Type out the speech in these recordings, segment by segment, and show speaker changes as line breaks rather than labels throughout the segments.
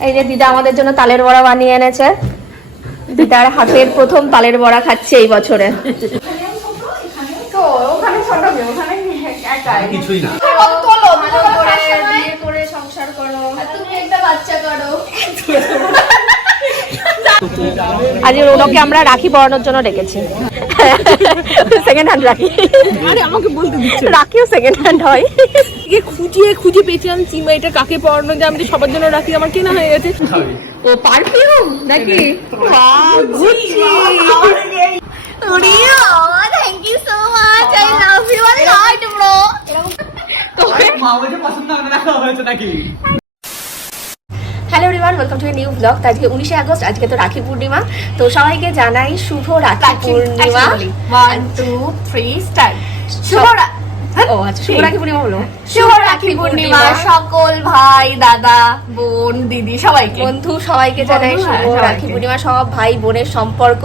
এই যে দিদা আমাদের জন্য তালের বড়া বানিয়ে এনেছে দিদার হাতের প্রথম তালের বড়া খাচ্ছে এই বছরে।
কিছুই না
সংসার করো।
তুমি একটা বাচ্চা করো
আজ রৌনককে আমরা রাখি পরানোর জন্য ডেকেছি সেকেন্ড হ্যান্ড রাখি
আরে আমাকে বলতে দিচ্ছে।
রাখিও সেকেন্ড হ্যান্ড হয়।
এ খুঁজিয়ে খুঁজে পেয়েছিলাম চিমা এটা কাকে পড়ানো যে আমি তো সবার জন্য রাখি আমার কেনা হয়ে গেছে।
ও পারফিউম নাকি?
Thank you so much I love you a lot bro
মা বলছে পছন্দ হবে না হয়েছে নাকি?
Hello river welcome to new blog আজকে উনিশে আগস্ট আজকে তো রাখি পূর্ণিমা। তো সবাইকে জানাই শুভ Rakhi Purnima.
One two three start শুভ
ও আচ্ছা শুভ রাখি পূর্ণিমা বলো।
শুভ রাখি পূর্ণিমা। সকল ভাই দাদা বোন দিদি সবাইকে।
বন্ধু সবাইকে জানাই শুভ
হ্যাঁ,
রাখি পূর্ণিমা। সব ভাই বোনের সম্পর্ক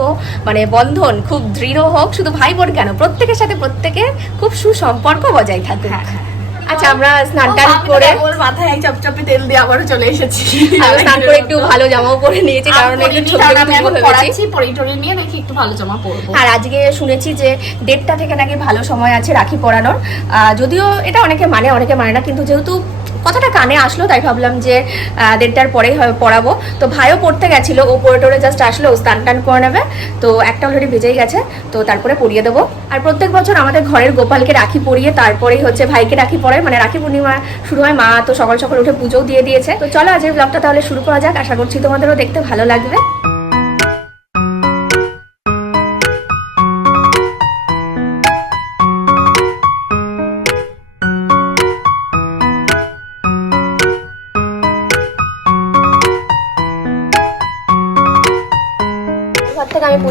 মানে বন্ধন খুব দৃঢ় হোক শুধু ভাই বোন কেন? প্রত্যেকের সাথে প্রত্যেকের খুব সুসম্পর্ক বজায় থাকুক। আচ্ছা আমরা স্নান টান করে
মাথায় এক চপচপে তেল দিয়ে আবারও চলে এসেছি।
স্নান করে একটু ভালো জামাও পরে নিয়েছি কারণ একটু ছবি ভেবেছি
পড়াচ্ছি নিয়ে দেখি একটু ভালো জামা পরবো।
আর আজকে শুনেছি যে দেড়টা থেকে নাকি ভালো সময় আছে রাখি পরানোর। আহ, যদিও এটা অনেকে মানে অনেকে মানে না কিন্তু যেহেতু কথাটা কানে আসলো, তাই ভাবলাম যে দেড়টার পরেই পড়াবো। তো ভাইও পড়তে গেছিল, ও পড়ে টোরে জাস্ট আসলো, ও স্নান টান করে নেবে। তো একটা অলরেডি ভেজেই গেছে, তো তারপরে পরিয়ে দেবো। আর প্রত্যেক বছর আমাদের ঘরের গোপালকে রাখি পরিয়ে, তারপরেই হচ্ছে ভাইকে রাখি পরায় মানে রাখি পূর্ণিমা শুরু হয়, মা তো সকাল সকাল উঠে পুজোও দিয়ে দিয়েছে। তো চলো আজকের ব্লগটা তাহলে শুরু করা যাক, আশা করছি তোমাদেরও দেখতে ভালো লাগবে।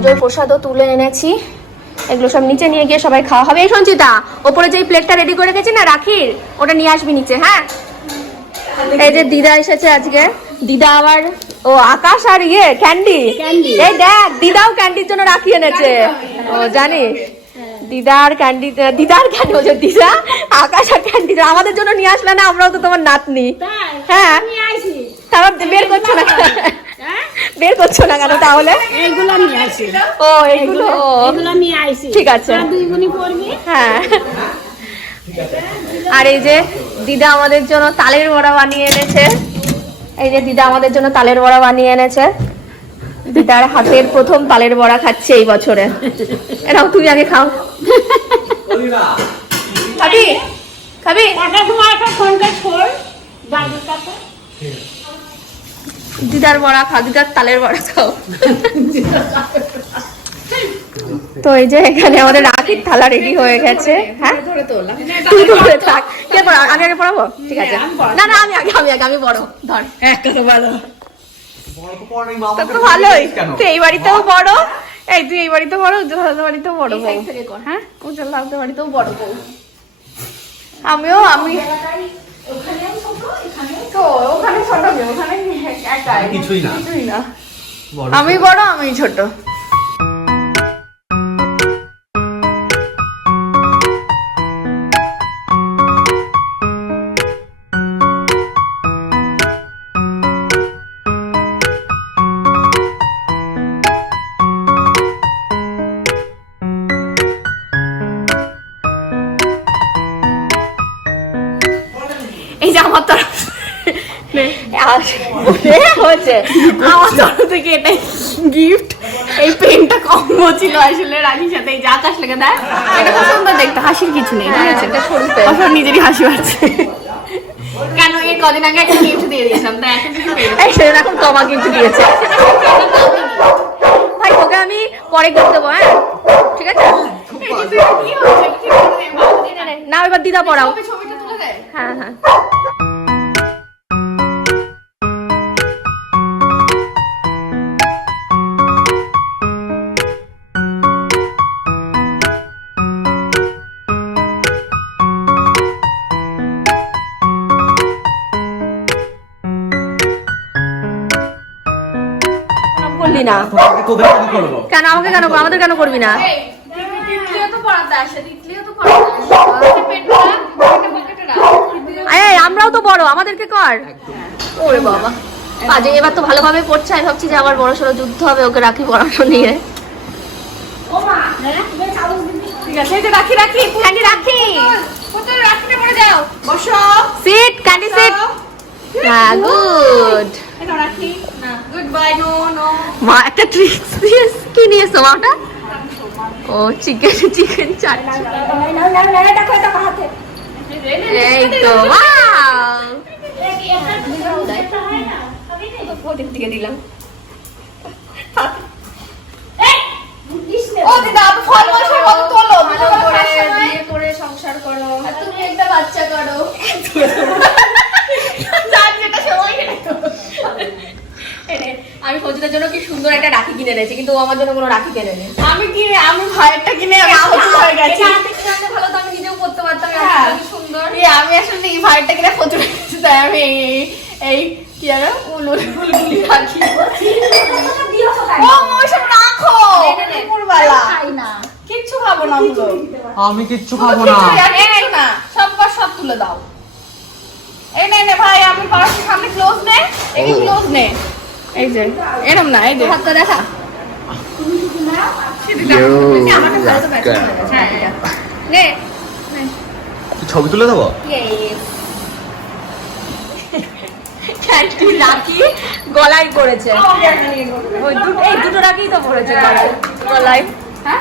পুজোর প্রসাদও তুলে এনেছি। এগুলো সব নিচে নিয়ে গিয়ে সবাই খাওয়া হবে। এই সঞ্চিতা ওপরে যে প্লেটটা রেডি করে গেছি না রাখির? ওটা নিয়ে আসবি নিচে হ্যাঁ? এই যে দিদা এসেছে আজকে। দিদা আবার ও আকাশ আর ইয়ে ক্যান্ডি এই দেখ দিদাও ক্যান্ডির জন্য রাখি এনেছে। ও জানিস? দিদা আর ক্যান্ডি দিদা আর ক্যান্ডি বলছে দিদা আকাশ আর ক্যান্ডি আমাদের জন্য নিয়ে আসলে না আমরাও তো তোমার নাতনি। হ্যাঁ? তারপর বের করছ না? বের করছ না কেন তাহলে?
এইগুলো নিয়ে আসি
ও এইগুলো
এগুলো নিয়ে
ঠিক আছে।
দুই গুণি
হ্যাঁ। আর এই যে দিদা আমাদের জন্য তালের বড়া বানিয়ে এনেছে। এই যে দিদা আমাদের জন্য তালের বড়া বানিয়ে এনেছে। দিদার হাতের প্রথম তালের বড়া খাচ্ছে এই বছরে। এরাও তুমি আগে খাও। খাবি? খাবি?
একটা সময় একটা ফোনটা ছোড় দাদুর কাছে।
দিদার বড়া খাও দিদার তালের বড়া খাও। তো এই যে এখানে আমাদের রাখির থালা রেডি হয়ে গেছে। হ্যাঁ? তুই ধরে থাক। কে পড়া? আগে আগে পড়াবো? ঠিক আছে। না না আমি আগে আমি আগে আমি বড়। ধর।
একটা ভালো।
তা তো ভালোই। তুই এই বাড়িতেও বড়। এই তুই এই বাড়িতেও বড় উজ্জ্বল বাড়িতেও বড় বউ। হ্যাঁ? উজ্জ্বল বাড়িতেও বড় বউ। আমিও আমি তো ওখানে ছোট ওখানে
কিছুই না।
কিছুই না।
বড়
আমি বড় আমি ছোট। আমার তরফ থেকে এটাই গিফট এই পেনটা কম্বো ছিল আসলে রাখির সাথে এই যে আকাশ লেগে দেয় এটা খুব সুন্দর দেখতে হাসির কিছু নেই ঠিক আছে? আসলে নিজেরই হাসি পাচ্ছে
কেন এই কদিন আগে একটা গিফট দিয়ে দিয়েছিলাম তাই এখন
সেদিন কমা গিফট দিয়েছে। ভাই তোকে আমি পরে গিফট দেবো হ্যাঁ? ঠিক আছে? না এবার দিদা পড়াও। হ্যাঁ হ্যাঁ। না। কেন? আমাকে কেন আমাদের কেন করবি না?
রাখ।
আমরাও তো বড় আমাদেরকে কর। ওরে বাবা। কাজে এবার তো ভালোভাবে পড়ছে আমি ভাবছি যে আবার বড় সড়ো যুদ্ধ হবে ওকে রাখি পড়ানো নিয়ে।
ঠিক আছে এই যে রাখি রাখি
রাখি।
কোথায় রাখিটা পরে যাও। বসো।
সিট ক্যান্ডি সিট হ্যাঁ গুড
এটা রাখি। না গুড বাই নো নো
মা একটা ট্রিক্স দিয়েছে কি নিয়েছো মা ওটা? ও চিকেন চিকেন চাট। এই তো wow! ওদিক দিলাম
ও দিদা আমি ফল তোলো?
ভালো করে বিয়ে করে সংসার করো।
তুমি একটা বাচ্চা করো।
আমি ফৌজিদের জন্য কি সুন্দর একটা রাখি কিনে এনেছি কিন্তু ও আমার জন্য কোনো রাখি কিনে নেই
আমি কিনে আমি ভাইয়েরটা কিনে আমি হয়ে গেছি
ভালো তো আমি নিজেও করতে পারতাম
হ্যাঁ।
সুন্দর।
আমি আসলে এই ভাইয়েরটা কিনে তাই আমি এই কি আর উল উল উলগুলি রাখি। রাখো কিচ্ছু খাব না
আমি কিচ্ছু খাব না।
সববার সব তুলে দাও। এই নে নে ভাই আমি পারছি সামনে ক্লোজ নে। এই ক্লোজ নে। এই যে এরম না এই যে
হাতটা দেখা। হয়ে
ছবি তুলে দেবো?
রাখি গলায় পড়েছে। ওই দুটো এই দুটো রাখি তো পড়েছে গলায়।
হ্যাঁ?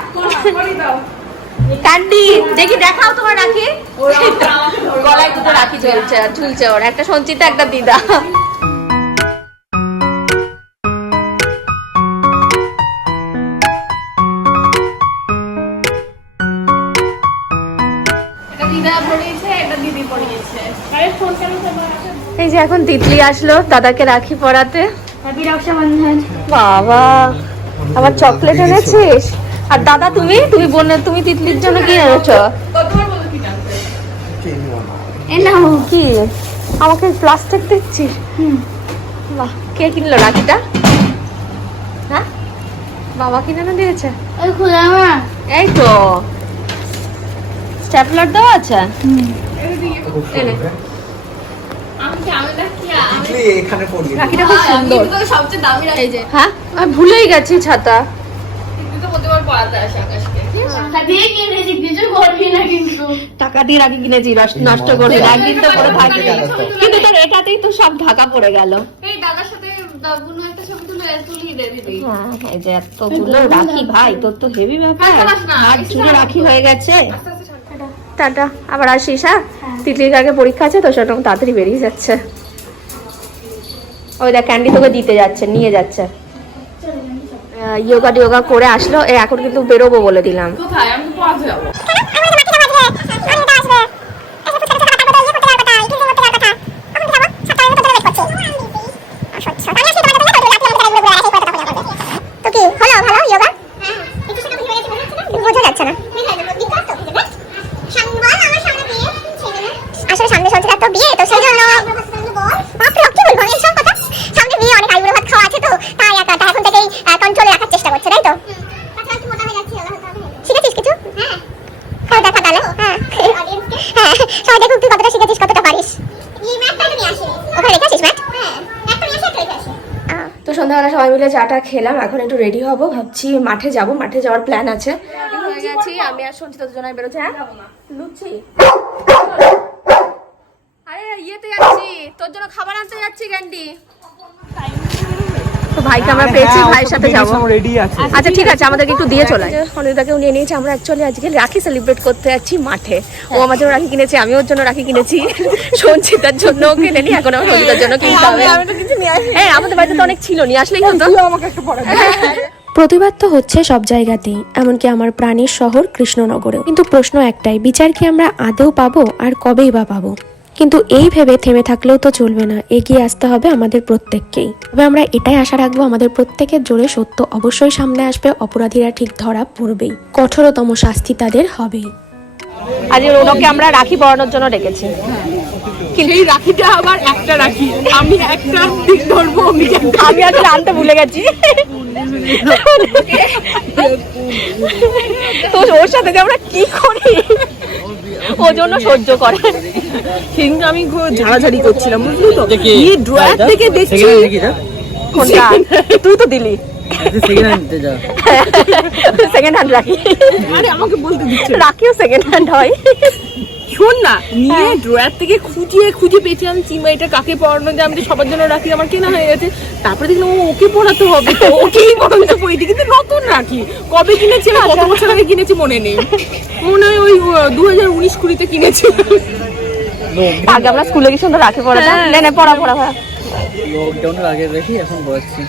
ক্যান্ডি দেখি দেখাও তোমার রাখি। গলায় দুটো রাখি চলছে ঝুলছে ওর। একটা সঞ্চিতা একটা দিদা। এই যে এখন তিতলি আসলো দাদাকে রাখি
রক্ষাবন্ধন
বাবা আবার চকলেট এনেছিস? আর দাদা তুমি? তুমি বোনের তুমি তিতলির জন্য কি এনেছো?
কতবার বলো কি?
আমাকে প্লাস্টিক দিচ্ছিস বাহ কে কিনলো রাখিটা? হ্যাঁ? বাবা কিনে দিয়েছে? এই তো। স্ট্যাপলার দেওয়া আছে?
এখানে পড়লি
রাখিটা খুব সুন্দর।
কিন্তু সবচেয়ে দামি রাখি যে
হ্যাঁ? আমি ভুলেই গেছি ছাতা।
কিন্তু
টাকা দিয়ে রাখি কিনেছি নষ্ট- করে একদিন তো পরে থাকবে কিন্তু তোর এটাতেই তো সব ঢাকা পড়ে গেল।
দাদার সাথে
হ্যাঁ, এই যে এতগুলো রাখি ভাই তোর তো হেভি ব্যাপার। হাত জুড়ে রাখি হয়ে গেছে। টাটা আবার আসিস হ্যাঁ? তিতলির আগে পরীক্ষা আছে তো সেরকম তাড়াতাড়ি বেরিয়ে যাচ্ছে। ওই দেখ ক্যান্ডি তোকে দিতে যাচ্ছে, নিয়ে যাচ্ছে। ইয়োগা টিয়োগা করে আসলো এখন কিন্তু বেরোবো বলে দিলাম।
কোথায়? আমি তো পড়াতে যাব
বোঝা যাচ্ছে না আসলে সামনে সঞ্চিতার তো বিয়ে তো সেই জন্য বাপরে বাপ, কি বলব আমি এসব কথা সামনে বিয়ে অনেক আইবুড়ো ভাত খাওয়া আছে তো তাই একা তা এখন থেকেই কন্ট্রোলে রাখার চেষ্টা করছে তাই তো শিখেছিস কিছু হ্যাঁ দেখা তাহলে হ্যাঁ হ্যাঁ সবাই দেখুক তুই কতটা শিখেছিস কতটা পারিস ওখানে রেখে আসিস ম্যাট
তো সন্ধ্যাবেলা সবাই মিলে চাটা খেলাম এখন একটু রেডি হব ভাবছি মাঠে যাব মাঠে যাওয়ার প্ল্যান আছে। হয়ে গেছি আমি আর সঞ্চিতা দুজনাই বেরোচ্ছি হ্যাঁ? লুচি আরে ইয়েতে যাচ্ছি তোর জন্য খাবার আনতে যাচ্ছি ক্যান্ডি ভাইকে আমরা পেয়েছি ভাইয়ের সাথে যাব। আচ্ছা ঠিক আছে আমাদেরকে একটু দিয়ে চলে অনিতাকেও নিয়ে নিয়েছি আমরা অ্যাকচুয়ালি আজকে রাখি সেলিব্রেট করতে যাচ্ছি মাঠে। ও আমার জন্য রাখি কিনেছে আমি ওর জন্য রাখি কিনেছি। সঞ্চিতার জন্য কিনে নি এখন আমার সঞ্চিতার জন্য কিনতে হবে। হ্যাঁ আমাদের বাড়িতে তো অনেক ছিল নিয়ে আসলেই হতো।
আমাকে একটা পড়া
প্রতিবাদ তো হচ্ছে সব জায়গাতেই এমনকি আমার প্রাণের শহর কৃষ্ণনগরেও। কিন্তু প্রশ্ন একটাই বিচার কি আমরা আদৌ পাবো আর কবেই বা পাবো? কিন্তু এই ভেবে থেমে থাকলেও তো চলবে না। এগিয়ে আসতে হবে আমাদের প্রত্যেককেই। তবে আমরা এটাই আশা রাখব আমাদের প্রত্যেকের জোরে সত্য অবশ্যই সামনে আসবে অপরাধীরা ঠিক ধরা পড়বেই। কঠোরতম শাস্তি তাদের হবেই।
আজ ওনাকে আমরা রাখি পরানোর জন্য ডেকেছি।
সেই রাখিটা আবার একটা রাখি। আমি একটা দিক ধরবো আমি
আসলে আনতে ভুলে গেছি। তো ওর সাথে যে আমরা কি করি? ও জন্য সহ্য করে।
সেদিনকে আমি খুব ঝাড়াঝাড়ি করছিলাম বুঝলি তো। এই ড্রয়ার থেকে দেখছি?
কোনটা?
তুই তো দিলি।
সেকেন্ড হ্যান্ড নিতে যা।
সেকেন্ড হ্যান্ড রাখি।
আরে আমাকে বলতে দিচ্ছে।
রাখিও সেকেন্ড হ্যান্ড হয়।
শোন না নিয়ে ড্রয়ার থেকে খুঁজিয়ে খুঁজে পেয়েছিলাম চিমা এটা কাকে পড়ানো যায় আমি তো সবার জন্য রাখি আমার কেনা হয়ে গেছে। তারপরে দেখলাম ও ওকে পড়াতে হবে তো ওকেই বরঞ্চ পড়িটি কিন্তু নতুন রাখি। কবে কিনেছি আমি কত বছর আগে কিনেছি মনে নেই। মনে হয় ওই দু হাজার উনিশ কুড়িতে কিনেছি।
আগে আমরা স্কুলে কি সুন্দর রাখি পড়াতাম না না পড়া পড়া
লকডাউনের আগে দেখি এখন বসছি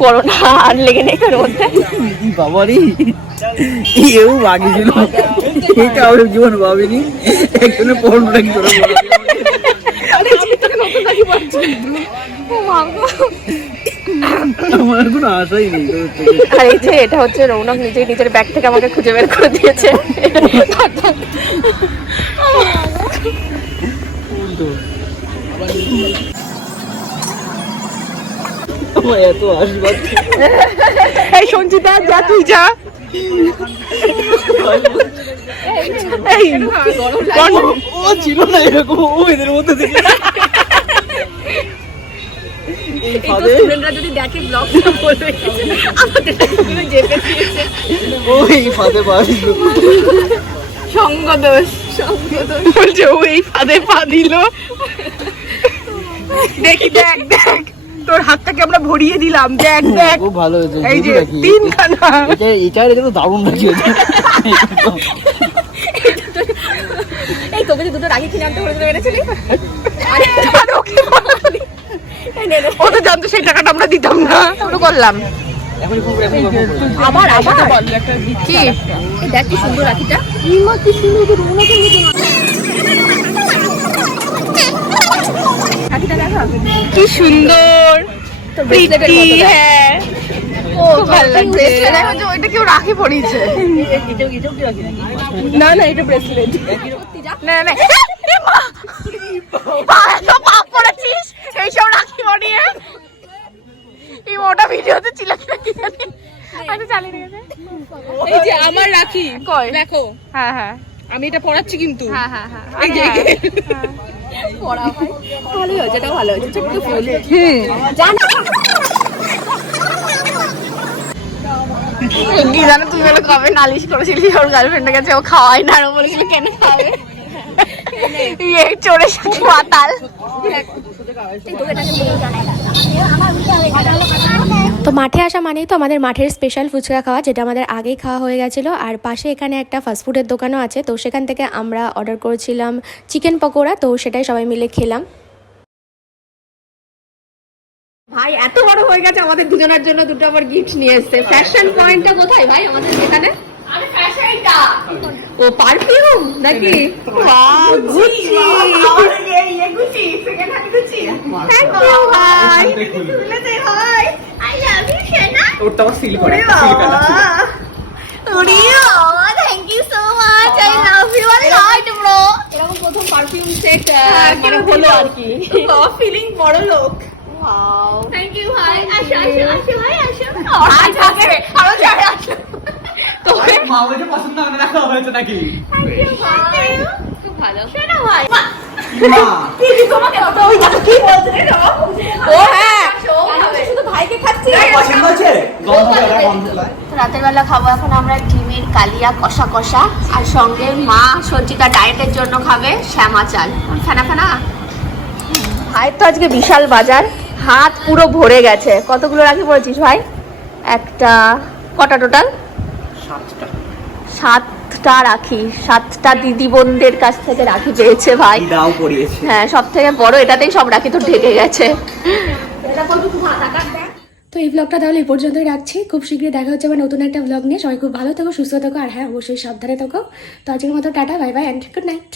করোনা আর লেগে নেই তোর মধ্যে।
বাবারি এও বাগিয়েছিল এটা আমার জীবন ভাবিনি। একজনের পড়ল নাকি তোরা বলো
নতুন রাখি পড়াচ্ছি
আমার কোনো আশাই নেই।
আর এই যে এটা হচ্ছে রৌনক নিজেই নিজের ব্যাগ থেকে আমাকে খুঁজে বের করে দিয়েছে।
এত আশীর্বাদ
এই সঞ্চিতা যা তুই যা। এই
ও ছিল না এরকম ও এদের মধ্যে থেকে।
বলছে ও এই ফাঁদে পা দিল। দেখি দেখ দেখ। তোর হাতটাকে আমরা ভরিয়ে দিলাম। দেখ দেখ।
খুব ভালো হয়েছে
এই যে? তিনখানা।
এটা এটার এটা দারুণ লাগিয়েছে
এই তোকে যে দুটো রাখি কিনে আনতে বলেছিল এনেছিলি
আরে ওকে বল। ও তো জানতো সেই টাকাটা আমরা দিতাম না।
শুরু করলাম। আবার আবার?
কি?
দেখ কি সুন্দর রাখিটা। রাখিটা
কি সুন্দর। pretty,
মতো
হ্যাঁ।
কেউ রাখি পরিয়েছে।
না না এটা ব্রেসলেট
না না এ মা! পা এত পাপ করেছিস। এইসব রাখি পরিয়ে। এই ওটা ভিডিওতে জানি। আচ্ছা চালিয়ে রেখেছে
এই যে আমার রাখি
কই?
দেখো।
হ্যাঁ হ্যাঁ।
আমি এটা পড়াচ্ছি কিন্তু।
হ্যাঁ হ্যাঁ হ্যাঁ। পড়া হয়। ভালোই হয়েছে ভালো হয়েছে। ছোট্ট ফুল। কি জানো, তুমি বলে কবে নালিশ করেছিলি? ওর গার্লফ্রেন্ডের কাছে ও খাওয়াই না, আর ও বলেছিল কেন খাওয়াবে ইয়ে চোরের সাথে মাতাল।
তো মাঠে আসা মানেই তো আমাদের মাঠের স্পেশাল ফুচকা খাওয়া, যেটা আমাদের আগেই খাওয়া হয়ে গেছিল। আর পাশে এখানে একটা ফাস্টফুডের দোকানও আছে, তো সেখান থেকে আমরা অর্ডার করেছিলাম চিকেন পকোড়া, তো সেটাই সবাই মিলে খেলাম।
ভাই এত বড় হয়ে গেছে আমাদের দুজনের জন্য দুটো আবার গিফট নিয়ে এসেছে। ফ্যাশন পয়েন্টটা কোথায় ভাই আমাদের এখানে
আরে ফ্যাশনটা।
ও পারফিউম নাকি? প্রথম পারফিউম সেট
হ্যাঁ,
মানে হলো আর কি।
ফিলিং বড় লোক
ওয়াও
থ্যাংক ইউ ভাই আসো আসো আসো ভাই আসো আর থাকে আরও যাবে আসো
মা বলছে পছন্দ করে রাখা হয়েছে নাকি
খুব ভালো শোনো ভাই
মা
তোমাকে অত ওই দেখো কি বলছে রে
ও হ্যাঁ
শুধু ভাইকে খাচ্ছি
পছন্দ আছে গন্ধ করে গন্ধ করে
রাতের বেলা খাব এখন আমরা ডিমের কালিয়া কষা কষা আর সঙ্গে মা সঞ্চিতা ডায়েটের জন্য খাবে শ্যামা চাল। ফেনা ফেনা। ভাইয়ের তো আজকে বিশাল বাজার। হাত পুরো ভরে গেছে। কতগুলো রাখি পড়েছিস ভাই? একটা কটা টোটাল সাতটা। রাখি। সাতটা দিদি বোনদের কাছ থেকে রাখি পেয়েছে ভাই। হ্যাঁ সব থেকে বড় এটাতেই সব রাখি তো ঢেকে গেছে।
তো এই ব্লগটা তাহলে এই পর্যন্তই রাখছি। খুব শীঘ্রই দেখা হচ্ছে আবার নতুন একটা ব্লগ নিয়ে। সবাই খুব ভালো থাকো সুস্থ থাকো আর হ্যাঁ অবশ্যই সাবধানে থাকো। তো আজকের মতো tata bye bye and good night